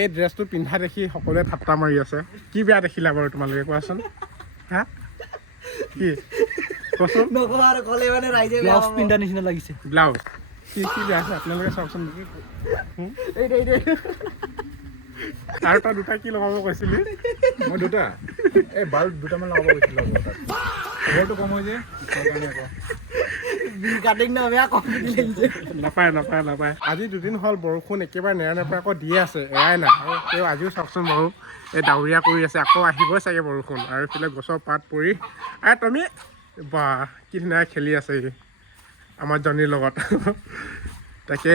এই ড্ৰেছটো পিন্ধা দেখি সকলোৱে ঠাট্টা মাৰি আছে কি বেয়া দেখিলা বাৰু তোমালোকে কোৱাচোন হা কি কোৱাচোন ব্লাউজ পিন্ধা নিচিনা লাগিছে ব্লাউজ কি বেয়া আছে আপোনালোকে চাওকচোন আৰু তই দুটা কি লগাব কৈছিলি মই দুটা এই বাল্ব দুটামান লগাব গৈছিলো ঘৰটো কম হৈ যে নাপায় আজি দুদিন হ'ল বৰষুণ একেবাৰে নেৰানেপেৰাকৈ দিয়ে আছে এৰাই নাই আৰু তেওঁ আজিও চাওকচোন বাৰু এই ডাৱৰীয়া কৰি আছে আকৌ আহিবই চাগে বৰষুণ আৰু এইফালে গছৰ পাত পৰি তুমি বা কি ধুনীয়া খেলি আছে আমাৰ জনীৰ লগত তাকে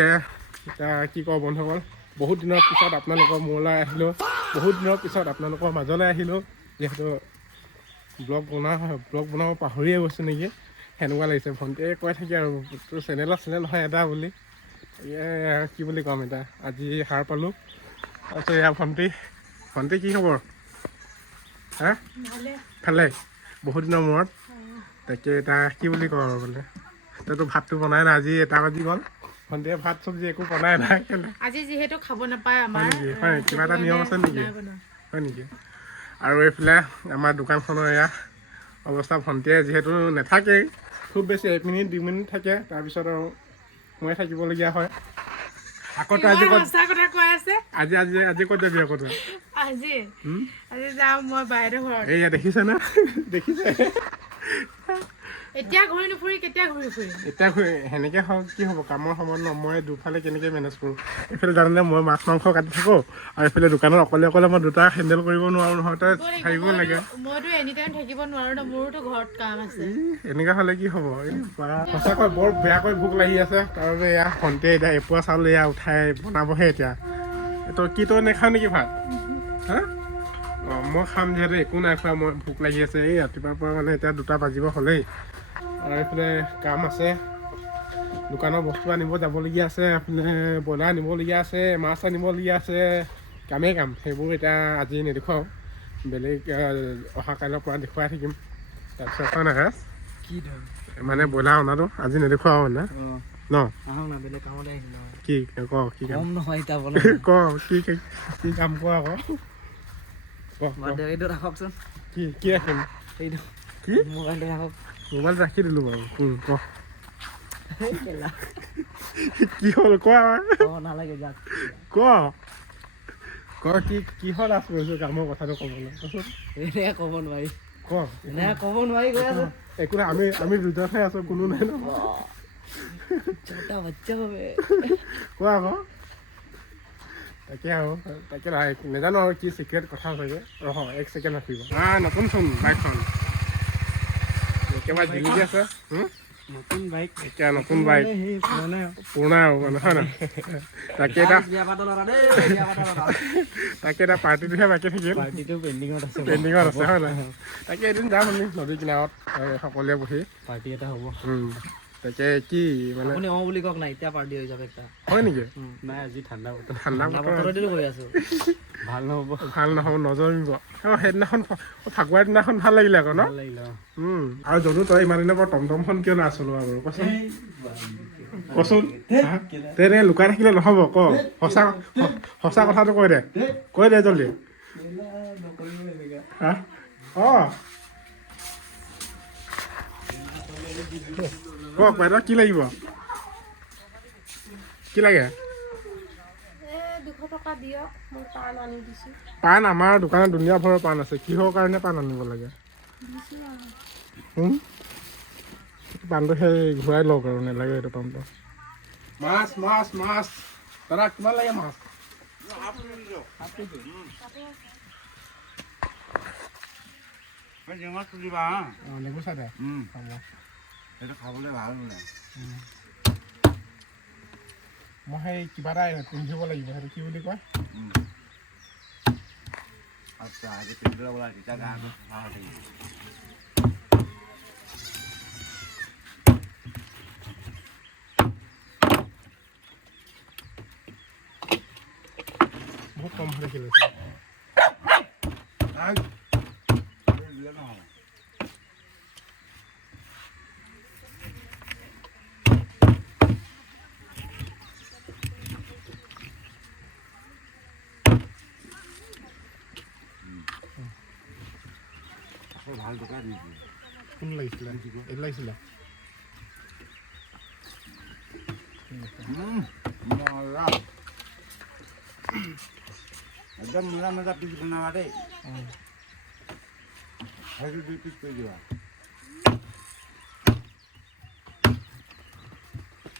এতিয়া কি কওঁ বন্ধুসকল বহুত দিনৰ পিছত আপোনালোকৰ মোলৈ আহিলোঁ বহুত দিনৰ পিছত আপোনালোকৰ মাজলৈ আহিলোঁ যিহেতু ব্লগ বনাব পাহৰিয়ে গৈছোঁ নেকি সেনেকুৱা লাগিছে ভণ্টিয়ে কৈ থাকে আৰু তোৰ চেনেল হয় এটা বুলি কি বুলি ক'ম এতিয়া আজি সাৰ পালোঁ তাৰপিছত এয়া ভণ্টি কি খবৰ হা ভালে বহুত দিনৰ মূৰত তাকে এতিয়া কি বুলি কওঁ আৰু মানে তইতো ভাতটো বনাই নাই আজি এটা বাজি গ'ল ভণ্টিয়ে ভাত চব্জি একো বনাই নাই আজি যিহেতু খাব নাপায় আমাৰ হয় কিবা এটা নিয়ম আছে নেকি হয় নেকি আৰু এইফালে আমাৰ দোকানখনৰ এয়া অৱস্থা ভণ্টিয়ে যিহেতু নাথাকেই খুব বেছি 1 মিনিট 2 মিনিট থাকে তাৰপিছত আৰু মই থাকিবলগীয়া হয় আকৌ আজি ক'ত যাবি আকৌ তই আজি যাম মই বাইদেউ ঘৰত এয়া দেখিছে না দেখিছে এতিয়া ঘূৰি নুফুৰি কেতিয়া ঘূৰি ফুৰিম এতিয়া সেনেকৈ হওক কি হ'ব কামৰ সময়ত ন মই দুফালে কেনেকৈ মেনেজ কৰোঁ এইফালে জানানে মই মাছ মাংস কাটি থাকোঁ আৰু এইফালে দোকানত অকলে মই দুটা হেণ্ডেল কৰিব নোৱাৰোঁ নহয় তই থাকিব লাগে মইতো এনি টাইম থাকিব নোৱাৰোঁ ন মোৰোতো ঘৰত কাম আছে এনেকুৱা হ'লে কি হ'ব সঁচাকৈ বৰ বেয়াকৈ ভোক লাগি আছে কাৰণে এয়া ভণ্টিয়ে এতিয়া এপোৱা চাউল এয়া উঠাই বনাবহে এতিয়া তই নাখাৱ নেকি ভাত হা অঁ মই খাম যিহেতু একো নাই খোৱা মই ভোক লাগি আছে এই ৰাতিপুৱাৰ পৰা মানে এতিয়া 2টা বাজিব হ'লেই আৰু এইফালে কাম আছে দোকানৰ বস্তু আনিব যাবলগীয়া আছে এইফালে ব্ৰইলাৰ আনিবলগীয়া আছে মাছ আনিবলগীয়া আছে কামেই কাম সেইবোৰ এতিয়া আজি নেদেখুৱাওঁ বেলেগ অহা কাইলৈৰ পৰা দেখুৱাই থাকিম তাৰপিছত হয় নাই কি মানে ব্ৰইলাৰ অনাটো আজি নেদেখুৱাওঁ মানে ন কি ক কি কাম নহয় ক কি কাম ক আকৌ কি ৰাখিম কি মোবাইল ৰাখি দিলোঁ বাৰু ক কি হ'ল নালাগে ক কিহৰ লাজ কৰিছোঁ কামৰ কথাটো ক'বলৈ ক'ব নোৱাৰি ক ক'ব নোৱাৰি কৈ আছো একো নাই আমি দুজনহে আছোঁ কোনো নাই ন কোৱা আকৌ তাকে নাজানো আৰু কি চিক্ৰেট কথা চাগে 1 ছেকেণ্ড ৰাখিব নতুনচোন বাইকখন একেবাৰে জিলিকি আছে নতুন বাইক পুৰণা আৰু মানে হয় নহয় তাকে এটা পাৰ্টিটোহে বাকী থাকিল পেণ্ডিঙত আছে হয় নহয় তাকে এদিন যাম আমি নদী কিনাৰত সকলোৱে বহি পাৰ্টি এটা হ'ব তাকে কি মানে আপুনি বুলি কওক নাই এতিয়া পাৰ্টি হৈ যাব একটা হয় নেকি নাই আজি ঠাণ্ডা বতৰতে কৈ আছো ভাল নহ'ব নজমিব সেইদিনাখন ফাকুৱাৰ দিনাখন ভাল লাগিলে আকৌ ন আৰু যদিও তই ইমান দিনৰ পৰা টমটমখন কিয় নাচলোৱা বাৰু কচোন তেনে লুকাই থাকিলে নহ'ব ক সঁচা কথাটো কৈ দে জলদি কওক বাইদেউ কি লাগিব কি লাগে 200 টকা দিয়ক মই পাণ আনি দিছোঁ পাণ আমাৰ দোকানত দুনিয়া ভৰৰ পাণ আছে কিহৰ কাৰণে পাণ আনিব লাগে পাণটো সেই ঘূৰাই লওক আৰু নেলাগে এইটো পাণটো মাছ দাদা কিমান লাগে মাছ নেগু চাই দে সেইটো খাবলৈ ভাল বোলে মই সেই কিবা এটা পিন্ধিব লাগিব সেইটো কি বুলি কয় আচ্ছা আজি পিন্ধি ল'ব লাগে তেতিয়া গাটো ভাল হৈ থাকিব বহুত কম হৈ দেখিলে ভাল টকা দিছি কোন লাগিছিলে এইটো লাগিছিলে মজা একদম মজা মজা পিছ বনাবা দেই সেইটো 2 পিছ কৰি দিবা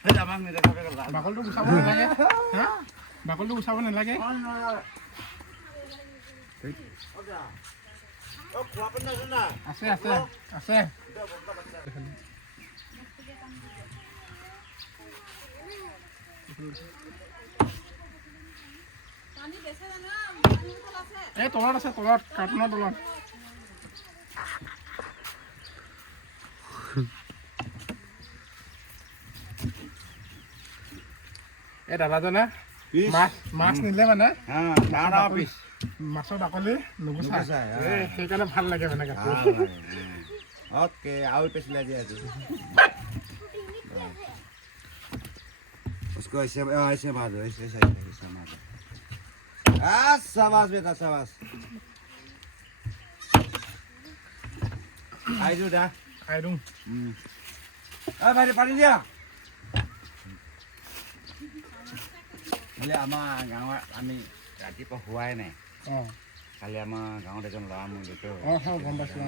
সেই আমাক নেদেখাবে বাকলটো গুচাব নালাগে হা বাকলটো গুচাব নালাগে আছে আছে আছে এই তলত আছে তলত কাৰ্টুনৰ তলত এই দাদাজনে মাছ নিলে মানে মাছৰ বাকলি নুগুচাই সেইকাৰণে ভাল লাগে মানে ओके और पिस ले दिया जी उसको ऐसे ऐसे मार दो ऐसे मार दो शाबाश बेटा शाबाश आई दो दा খাই দিওঁ भाई पानी दिया আমাৰ গাঁৱৰ আমি ৰাতিপুৱা হোৱাই নাই অঁ কালি আমাৰ গাঁৱত এজন ল'ৰা মৰিলেতো অঁ হয় গম পাইছোঁ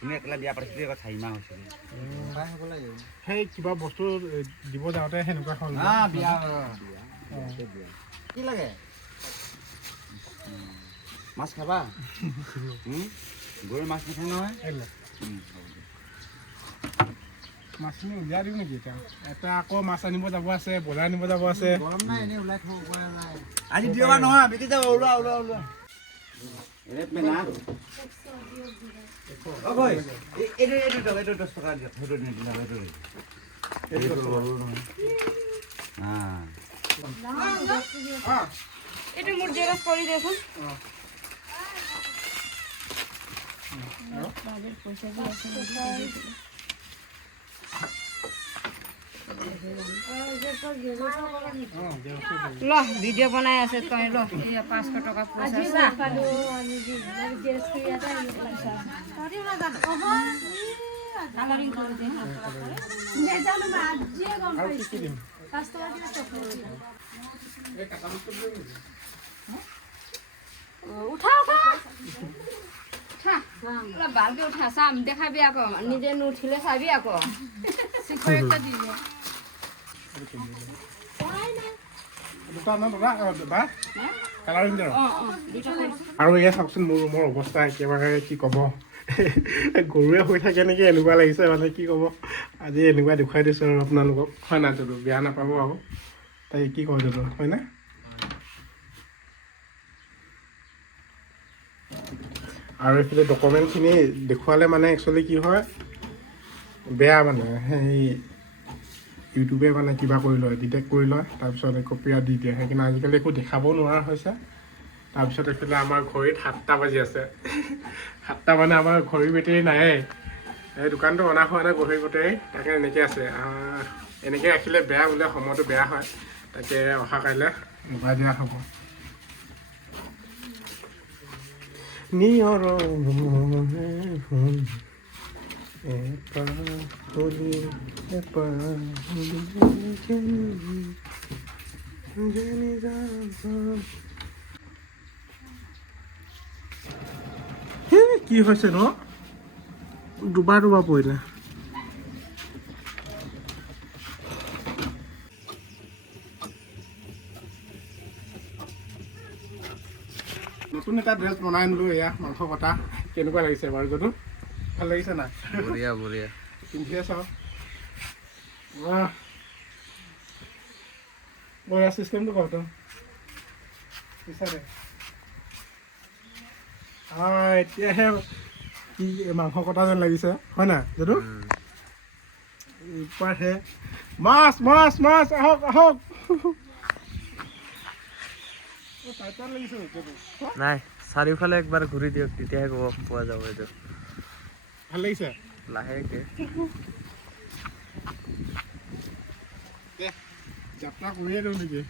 কোনে একেলা বিয়া পাতিছিলে আকৌ 4 মাহ হৈছিলে সেই কিবা বস্তু দিব যাওঁতে সেনেকুৱা হ'ল বিয়া কি লাগে মাছ খাবা গৈ মাছ নাখায় নহয় মাছখিনি উলিয়াই দিওঁ নেকি এতিয়া এটা আকৌ মাছ আনিব যাব আছে বজাৰ আনিব যাব আছে গৰম নাই এনেই ওলাই থ'ব পৰা নাই আজি দেওবাৰ নহয় বিকি যাব ওলোৱা ওলোৱা ওলোৱা এনে পেনা অগৈ এইটো 10 টকা দিয়ক সেইটো নিদিলা সেইটো এইটো মোৰ জেৰক্স কৰি দেচোন ল ভিডিঅ' বনাই আছে তই ল 500 টকা পইচা আৰু কি দিম ভালকে উঠা চাম দেখাবি আকৌ নিজে নুঠিলে চাবি আকৌ দুটা ন দাদা কালাৰিং দিয়ক আৰু এয়া চাওকচোন মোৰ ৰুমৰ অৱস্থা একেবাৰে কি ক'ব গৰুৱে হৈ থাকে নেকি এনেকুৱা লাগিছে মানে কি ক'ব আজি এনেকুৱা দেখুৱাই দিছোঁ আৰু আপোনালোকক হয় নাই যদু বেয়া নাপাব আৰু তাই কি কওঁ যদু হয়নে আৰু এইফালে ডকুমেণ্টখিনি দেখুৱালে মানে একচুৱেলি কি হয় বেয়া মানে সেই ইউটিউবে মানে কিবা কৰি লয় ডিটেক্ট কৰি লয় তাৰপিছত কপিয়াত দি দিয়ে সেইকাৰণে আজিকালি একো দেখাবও নোৱাৰা হৈছে তাৰপিছত এইফালে আমাৰ ঘড়ীত 7টা বাজি আছে 7টা মানে আমাৰ ঘড়ী বেটেৰী নায়েই এই দোকানটো অনা হোৱা নাই ঘড়ী বেটেৰী তাকে এনেকৈ আছে এনেকৈ ৰাখিলে বেয়া বোলে সময়টো বেয়া হয় তাকে অহা কাইলৈ লগাই দিয়া হ'ব নিয়ৰ কি হৈছে ন দুবাৰ পৰিলে নতুন এটা ড্ৰেছ বনাই আনিলো এয়া মাংস কটা কেনেকুৱা লাগিছে বাৰু যদু ভাল লাগিছে নাই বঢ়িয়া বঢ়িয়া পিন্ধিয়ে চাওঁ বঢ়িয়া চিষ্টেমটো কওঁতো বিচাৰে এতিয়াহে কি মাংস কটা যেন লাগিছে হয় নাই যদু এইবাৰহে মাছ মাছ মাছ আহক আহক নাই চাৰিওফালে একবাৰ ঘূৰি দিয়ক তেতিয়াহে ক'ব পোৱা যাব এইটো ভাল লাগিছে লাহেকে যাত্ৰা কৰিয়ে দিওঁ নেকি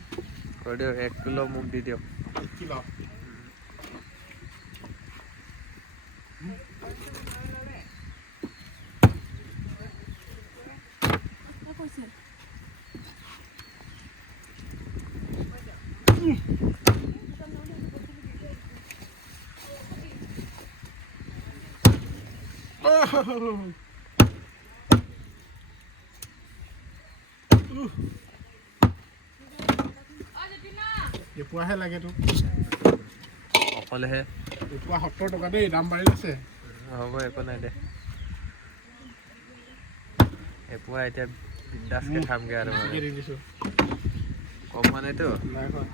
কৰি দিয়ক 1 কিলো মোক দি দিয়ক 1 কিলো এপোৱাহে লাগে তোক অকলেহে এপোৱা 70 টকা দেই দাম বাঢ়ি আছে হ'ব একো নাই দে এপোৱা এতিয়া বিন্দাছকে খামগে আৰু ঠিকে দি দিছোঁ কম হোৱা নাইতো নাই খোৱা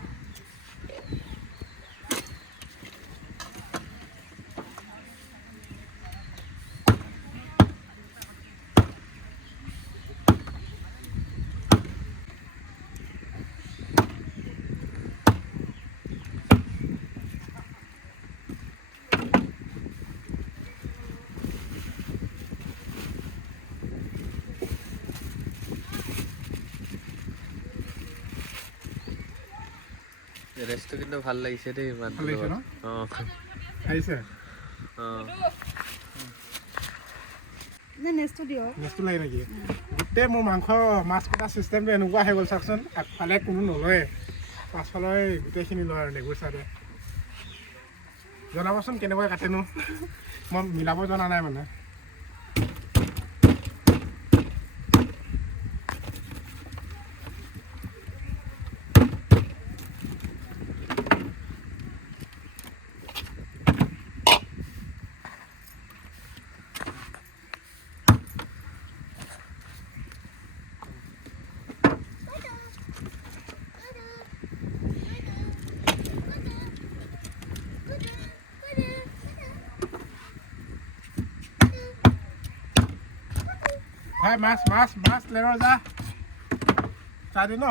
ৰেষ্টটো কিন্তু ভাল লাগিছে দেই ইমান ভাল লাগিছে ন? অঁ আহিছে অঁ নেক্সটটো দিয়ক বস্তু লাগে নেকি গোটেই মোৰ মাংস মাছ কটা চিষ্টেমটো এনেকুৱা হৈ গ'ল চাওকচোন আগফালে কোনো নলয় পাছফালে গোটেইখিনি লয় আৰু নেগুৰ চাইডে জনাবচোন কেনেকৈ কাটেনো মই মিলাব জনা নাই মানে ভাই মাছ মাছ মাছ লেৰ যা চাই দি ন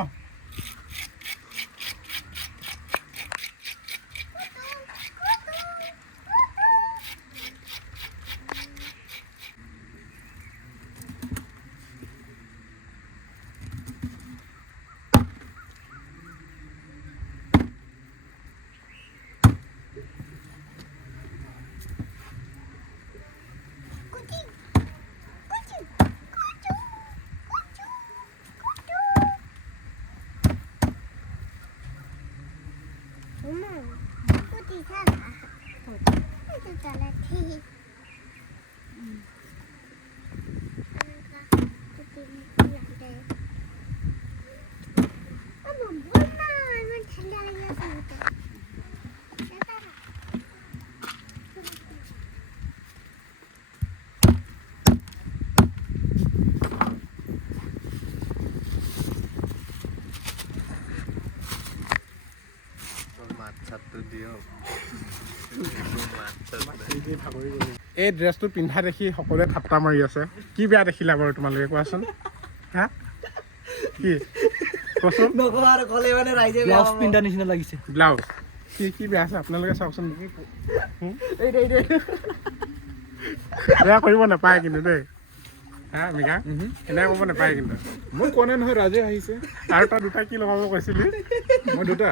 এই ড্ৰেছটো পিন্ধা দেখি সকলোৱে ঠাট্টা মাৰি আছে কি বেয়া দেখিলা বাৰু তোমালোকে কোৱাচোন হা কি কোৱাচোন ব্লাউজ পিন্ধা নিচিনা লাগিছে ব্লাউজ কি কি বেয়া আছে আপোনালোকে চাওকচোন বেয়া কৰিব নাপায় কিন্তু দেই হা মিকা এনেকৈ কৰিব নাপায় কিন্তু মই কোৱা নাই নহয় ৰাজে আহিছে আৰু তই দুটা কি লগাব কৈছিলি মই দুটা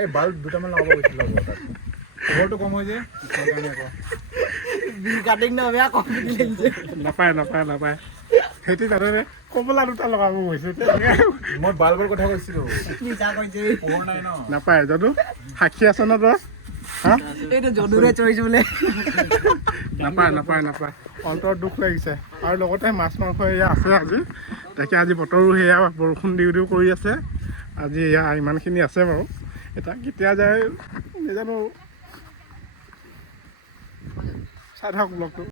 এই বাল্ব দুটামান লগাব গৈছিলোঁ তাত খবৰটো কম হৈ যায় সেইকাৰণে আকৌ কাটিং না বেয়া কম লাগিছে নাপায় নাপায় নাপায় সেইটো জানে কমলা দুটা লগাব গৈছে মই বাল্বৰ কথা কৈছিলোঁ মিছা কৈছে খবৰ নাই ন নাপায় যদু সাক্ষী আছে ন তই হা এইটো যদুৰে চইছ বোলে নাপায় নাপায় নাপায় অন্তৰ দুখ লাগিছে আৰু লগতে মাছ মাংস এয়া আছে আজি তাকে আজি বতৰো সেয়া বৰষুণ দিও দিও কৰি আছে আজি এয়া ইমানখিনি আছে বাৰু এতিয়া কেতিয়া যায় নাজানো চাই থাকক ব্লগটো